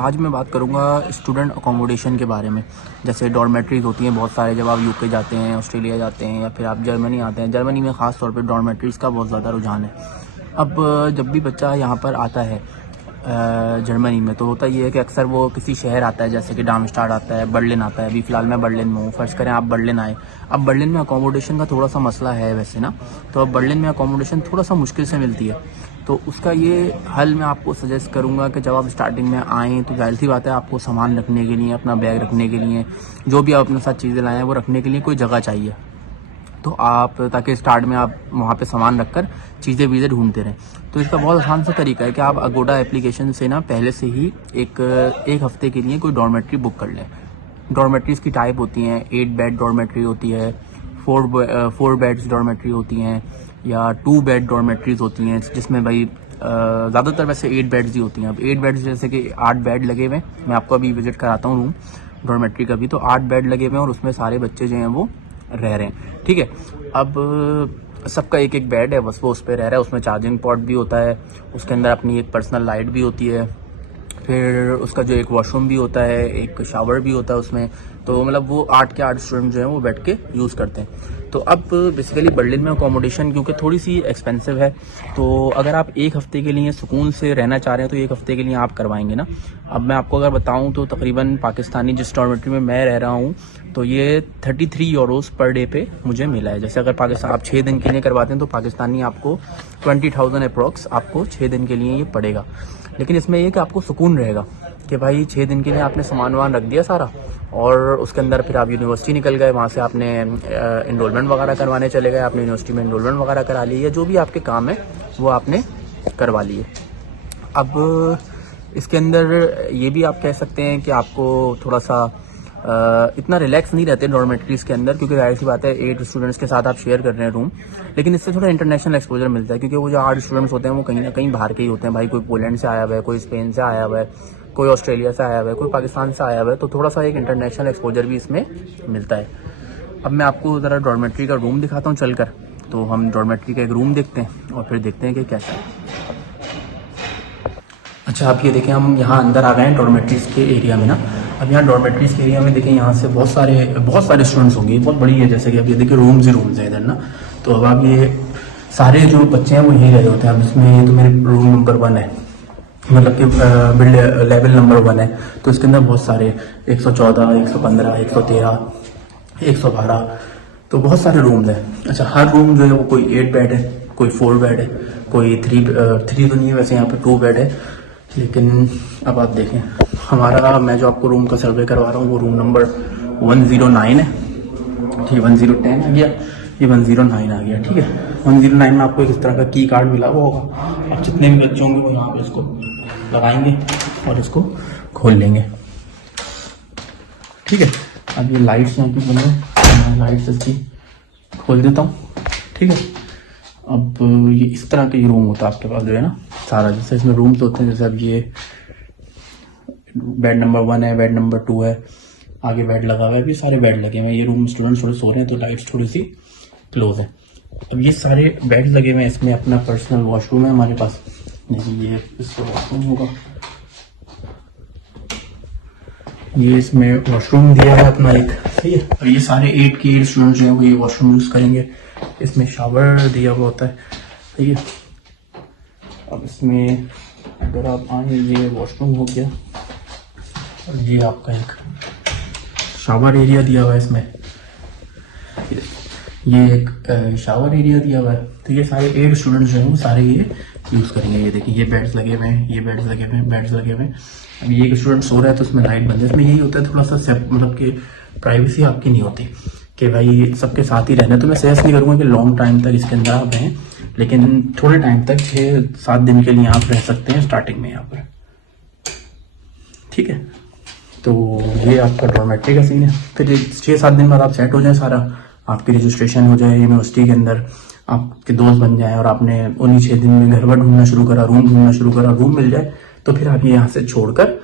आज मैं बात करूँगा स्टूडेंट अकोमोडेशन के बारे में। जैसे डॉर्मेट्रीज़ होती हैं बहुत सारे, जब आप यूके जाते हैं, ऑस्ट्रेलिया जाते हैं या फिर आप जर्मनी आते हैं। जर्मनी में ख़ास तौर पे डॉर्मेट्रीज़ का बहुत ज़्यादा रुझान है। अब जब भी बच्चा यहाँ पर आता है जर्मनी में, तो होता ये है कि अक्सर वो किसी शहर आता है, जैसे कि डार्मस्टाड आता है, बर्लिन आता है। अभी फ़िलहाल मैं बर्लिन में हूँ। फ़र्ज़ करें आप बर्लिन आए। अब बर्लिन में अकोमोडेशन का थोड़ा सा मसला है वैसे ना, तो अब बर्लिन में अकोमोडेशन थोड़ा सा मुश्किल से मिलती है। तो उसका ये हल मैं आपको सजेस्ट करूंगा कि जब आप स्टार्टिंग में आएँ तो जाहिर सी बात है, आपको सामान रखने के लिए, अपना बैग रखने के लिए, जो भी आप अपने साथ चीज़ें लाए हैं वो रखने के लिए कोई जगह चाहिए। तो आप ताकि स्टार्ट में आप वहाँ पे सामान रखकर चीज़ें ढूंढते रहें। तो इसका बहुत आसान सा तरीका है कि आप अगोडा एप्लीकेशन से ना पहले से ही एक हफ्ते के लिए कोई डॉर्मेट्री बुक कर लें। डॉर्मेट्रीज़ की टाइप होती हैं, 8 बेड डॉर्मेट्री होती है, 4 बेड्स डॉर्मेट्री होती हैं, या 2 बेड डॉर्मेट्रीज़ होती हैं, जिसमें भाई ज़्यादातर वैसे 8 बेड्स ही होती हैं। अब 8 बेड्स जैसे कि 8 बेड लगे हुए हैं। मैं आपको अभी विजिट कराता हूँ रूम डॉर्मेट्री का भी। तो 8 बेड लगे हुए हैं और उसमें सारे बच्चे जो हैं वो रह रहे हैं। ठीक है, अब सबका एक बेड है, बस वो उस पर रह रहा है। उसमें चार्जिंग पॉट भी होता है, उसके अंदर अपनी एक पर्सनल लाइट भी होती है, फिर उसका जो एक वॉशरूम भी होता है, एक शावर भी होता है उसमें। तो मतलब वो 8 के 8 स्टूडेंट जो हैं वो बैठ के यूज़ करते हैं। तो अब बेसिकली बर्लिन में अकोमोडेशन क्योंकि थोड़ी सी एक्सपेंसिव है, तो अगर आप एक हफ़्ते के लिए सुकून से रहना चाह रहे हैं तो एक हफ़्ते के लिए आप करवाएंगे ना। अब मैं आपको अगर बताऊं तो तकरीबन पाकिस्तानी जिस डॉर्मेट्री में मैं रह रहा हूं, तो ये 33 यूरोस पर डे पे मुझे मिला है। जैसे अगर पाकिस्तान आप 6 दिन के लिए करवाते हैं तो पाकिस्तानी आपको 20,000 अप्रॉक्स आपको 6 दिन के लिए ये पड़ेगा। लेकिन इसमें ये कि आपको सुकून रहेगा कि भाई 6 दिन के लिए आपने सामान वामान रख दिया सारा, और उसके अंदर फिर आप यूनिवर्सिटी निकल गए, वहाँ से आपने इनरोलमेंट वगैरह करवाने चले गए, आपने यूनिवर्सिटी में इनरोलमेंट वगैरह करा ली, या जो भी आपके काम है वो आपने करवा लिए। अब इसके अंदर ये भी आप कह सकते हैं कि आपको थोड़ा सा इतना रिलैक्स नहीं रहते डॉर्मेट्रीज़ के अंदर, क्योंकि जाहिर सी बात है 8 स्टूडेंट्स के साथ आप शेयर कर रहे हैं रूम। लेकिन इससे थोड़ा इंटरनेशनल एक्सपोजर मिलता है, क्योंकि वो जो 8 स्टूडेंट्स होते हैं वो कहीं ना कहीं बाहर के ही होते हैं। भाई कोई पोलैंड से आया हुआ है, कोई स्पेन से आया हुआ है, कोई ऑस्ट्रेलिया से आया हुआ है, कोई पाकिस्तान से आया हुआ है। तो थोड़ा सा एक इंटरनेशनल एक्सपोजर भी इसमें मिलता है। अब मैं आपको ज़रा डॉर्मेट्री का रूम दिखाता हूँ चलकर। तो हम डॉर्मेट्री का एक रूम देखते हैं और फिर देखते हैं कि कैसा है। अच्छा, आप ये देखें, हम यहाँ अंदर आ गए हैं डॉर्मेट्रीज़ के एरिया में ना। अब यहाँ डॉर्मेट्रीज़ के एरिया में देखें, यहाँ से बहुत सारे स्टूडेंट्स होंगे, बहुत बड़ी है। जैसे कि अब ये देखिए रूम्स ही रूम्स है इधर ना। तो अब आप ये सारे जो बच्चे हैं वो यहीं रहे होते हैं। अब इसमें ये तो मेरे रूम नंबर 1 है, मतलब कि लेवल नंबर 1 है। तो इसके अंदर बहुत सारे 114, 115, 113, 112, तो बहुत सारे रूम्स हैं। अच्छा, हर रूम जो है वो कोई 8 बेड है, कोई 4 बेड है, कोई 3 तो नहीं है वैसे, यहाँ पे 2 बेड है। लेकिन अब आप देखें हमारा, मैं जो आपको रूम का सर्वे करवा रहा हूँ वो रूम नंबर 109 है। ठीक है, 1010 आ गया, ये 109 आ गया। ठीक है, 109 में आपको इस तरह का की कार्ड मिला हुआ होगा। अब जितने भी बच्चे होंगे वो यहाँ पे इसको लगाएंगे और इसको खोल लेंगे। ठीक है, अब ये लाइट्स यहाँ की बंद है, मैं लाइट्स इसकी खोल देता हूँ। ठीक है, अब ये इस तरह के रूम होता है आपके पास जो है ना सारा। जैसे इसमें रूम्स होते हैं, जैसे अब ये बेड नंबर 1 है, बेड नंबर 2 है, आगे बेड लगा हुआ है, अभी सारे बेड लगे हुए हैं। ये रूम स्टूडेंट्स थोड़े सो रहे हैं तो लाइट्स थोड़ी सी क्लोज है। अब ये सारे बेड लगे हुए हैं, इसमें अपना पर्सनल वॉशरूम है हमारे पास। ये इसका वॉशरूम होगा, ये इसमें वॉशरूम दिया है अपना एक। सही है, अब ये सारे 8 के 8 स्टूडेंट जो हैं वो ये वॉशरूम यूज़ करेंगे। इसमें शावर दिया हुआ होता है। सही है, अब इसमें अगर आप आए, ये वॉशरूम हो गया और ये आपका एक शावर एरिया दिया हुआ है इसमें। ये एक शावर एरिया दिया हुआ है। तो ये सारे 8 स्टूडेंट्स जो हैं वो सारे ये यूज़ करेंगे। ये देखिए, ये बेड्स लगे हुए हैं, ये बेड्स लगे हुए हैं, बेड्स लगे हुए हैं। अब ये एक स्टूडेंट सो रहा है तो उसमें लाइट बंद है। इसमें यही होता है थोड़ा सा मतलब कि प्राइवेसी आपकी नहीं होती कि भाई सबके साथ ही रहना। तो मैं सजेस्ट नहीं करूँगा कि लॉन्ग टाइम तक इसके अंदर आप रहें, लेकिन थोड़े टाइम तक 6-7 दिन के लिए आप रह सकते हैं स्टार्टिंग में यहाँ पर। ठीक है, तो ये आपका डॉर्मेट्री का सीन है। फिर 6-7 दिन बाद आप सेट हो जाए, सारा आपकी रजिस्ट्रेशन हो जाए यूनिवर्सिटी के अंदर, आपके दोस्त बन जाए और आपने उन्हीं 6 दिन में घर ढूंढना शुरू करा, रूम ढूंढना शुरू करा, रूम मिल जाए, तो फिर आप ये यहाँ से छोड़कर